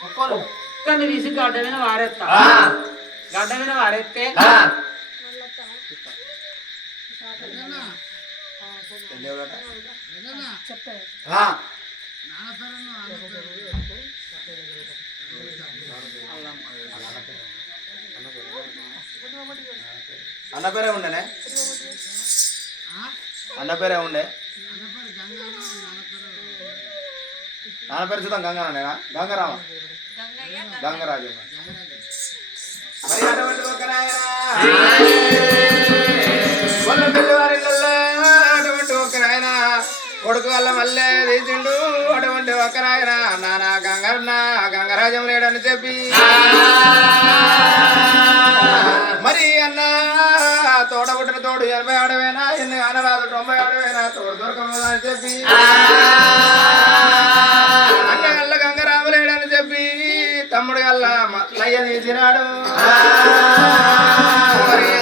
ఒక్కని తీసి గడ్డ మీద వారేస్తా. గడ్డ మీద వారేస్తే అన్న పేరే ఉండేనే అన్న పేరే ఉండే నాన్న పేరు చూద్దాం గంగారానేనా గంగారామ గంగరాజు మరి అటువంటి ఒక అటువంటి ఒక నాయన కొడుకు వల్ల మళ్ళీ తీసిండు అటువంటి ఒక నాయన నానా గంగన్న గంగరాజం లేడని చెప్పి మరి అన్న తోడబుట్టిన తోడు 80 ఆడవేనా ఎన్ని అనరాదు 90 ఆడవేనా తోడు దొరకమని చెప్పి అన్న గంగరాము లేడని చెప్పి తమ్ముడు గల్ల లయ్య తీసినాడు.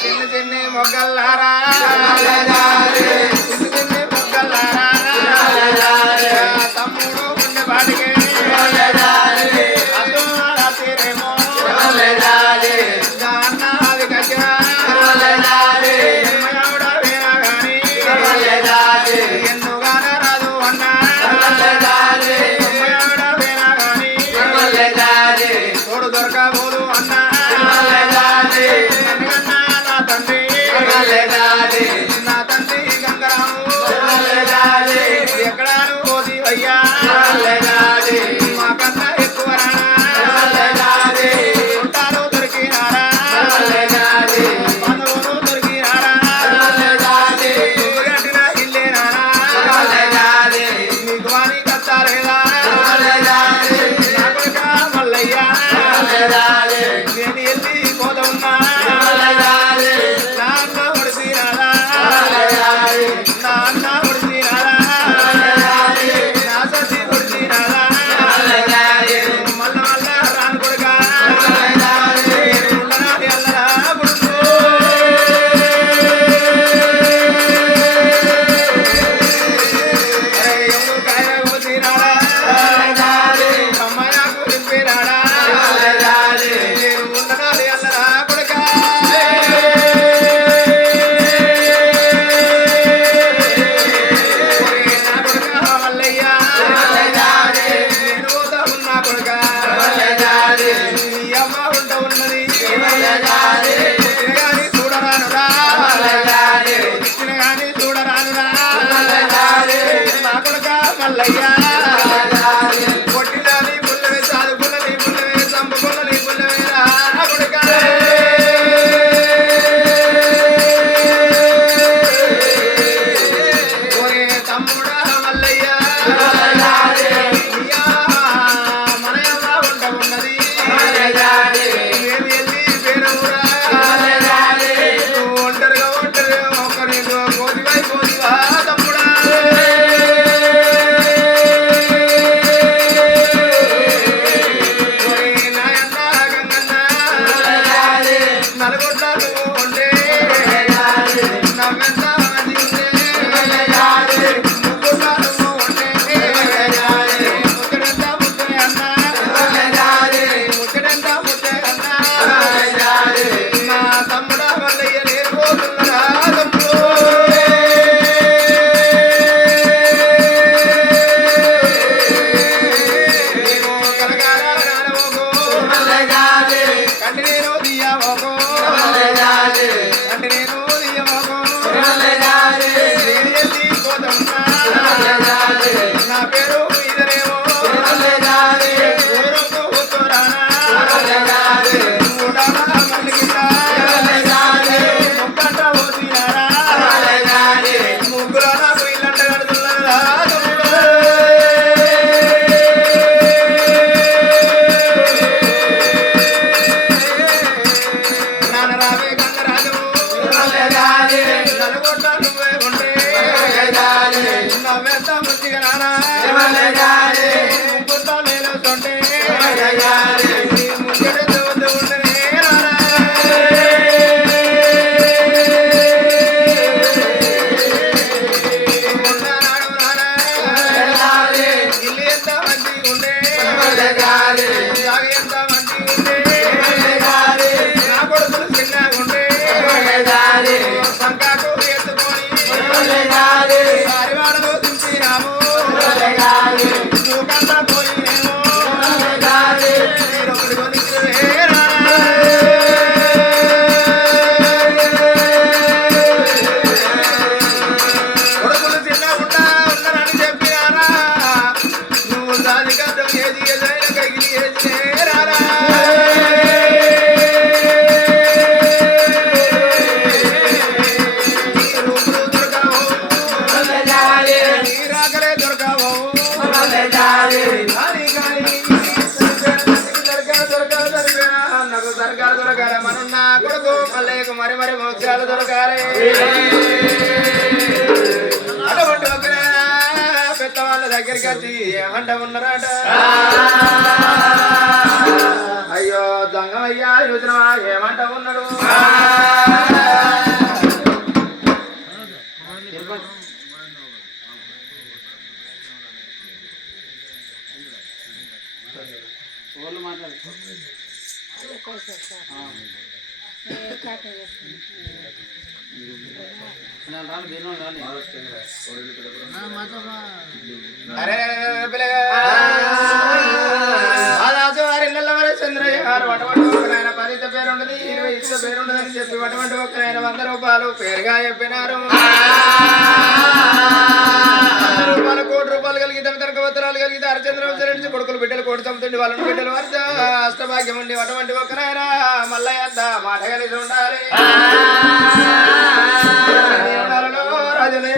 చిన్న చిన్ని మొగ్గల్లారా చిన్న చిన్ని మొగ్గల్లారా తమ్ముడు ఉండే బాటికి తీరేమో అన్నది కచ్చినా ఎందుగానే రాదు అన్నా తోడు దొరకబోదు అన్నా నా తండ్రి నా తండ్రి గంగరాము ఎక్కడ పోది అయ్యా మాకన్నా ఎక్కువ చుట్టాలు దొరికినారా బంధువులు దొరికినారా కట్టిన ఇల్లేనారా మీకు వాణి కత్తారేలా మల్లయ్యా నేను వెళ్ళి పోత ఉన్నా నా అన్న ఉడిసిరారా నా అన్న ఉడిసిరారా నా ససి ఉడిసిరారా మల్ల మల్ల రాను కొడుకా ఎల్లరా కొడుకు ఎవరు కాయ పోసిరాడా అమ్మాయికు దింపిరాడా నేను ఉండనాలి అల్లరా కొడుకా నా కొడుకా మల్లయ్యా నేను పోతా ఉన్నా కొడుకా నీ అమ్మ ఉంట ఉన్నది ఇచ్చిన గాని చూడరానురా ఇచ్చిన గాని చూడరానురా నా కొడుకా మల్లయ్యా కొట్టినది పుల్లవే సాదుకున్నది పుల్లవే చంపుకున్నది పుల్లవే రా కొడుకా ఓరే తమ్ముడా మల్లయ్యా మనయమ్మ ఉంట ఉన్నది ఏమి వెళ్ళి పేరవురా ఒంటరిగా ఒక్కరిగా కోదివా తమ్ముడా నాయన్న గంగన్న నలుగుట్ల ఉండే నవ్వెంత మంది ఉండే ముగ్గురు ఉండే ముచ్చడంత ముద్దే అన్న ముచ్చడంత ముద్దే అన్న నా తమ్ముడా మల్లయ్య నేను పోతున్నా తమ్ముడు నేను కలగాల నానవోకు కంటి నేను దియ్యవోకు కంటి నేను దియ్యవోకు నేను ఎత్తి పోతున్నా నా పేరు ఇదరేమో ఊరుకు ఉత్తరానా ఊడాల మల్లిగిట్ట ముక్కంట పోసినారా ముగ్గులో నాకు ఇల్లంట కడుతున్నారా నాన్న రావే గంగరాజు నలుగొట్ట నువ్వే ఉండే నవ్వెంత మంచిగా నానా ముగ్గుతో నేను తొండే ముగ్గడి చూద్దు ఉండనే నానా నాడు నానా ఇల్లు ఎంత మంచిగా ఉండే మరి మరి మోక్షాలు దొరకాలి. అటువంటి ఒక పెద్దవాళ్ళ దగ్గరికి వచ్చి ఏమంట ఉన్నారట, అయ్యో దొంగమయ్యా యోజనమా ఏమంట ఉన్నాడు. చంద్రయ్య గారు అటువంటి ఒకరైన 10 పేరుండదు 20 పేరుండదని చెప్పి అటువంటి ఒకరైన 100 రూపాయలు పేరుగా చెప్పినారు. 100 రూపాయలు కోటి రూపాయలు కలిగి తనకు ఉత్తరాలు కలిగి హరిచంద్ర కొడుకులు బిడ్డలు కోటి చంపుతుండే వాళ్ళని బిడ్డలు వరుస అష్టభాగ్యం ఉండి అటువంటి ఒకరైనా మల్లయ్య అంత మాట కలిసి ఉండాలి. రాజులే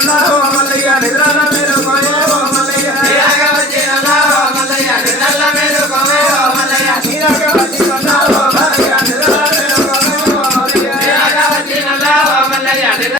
ఉన్నారు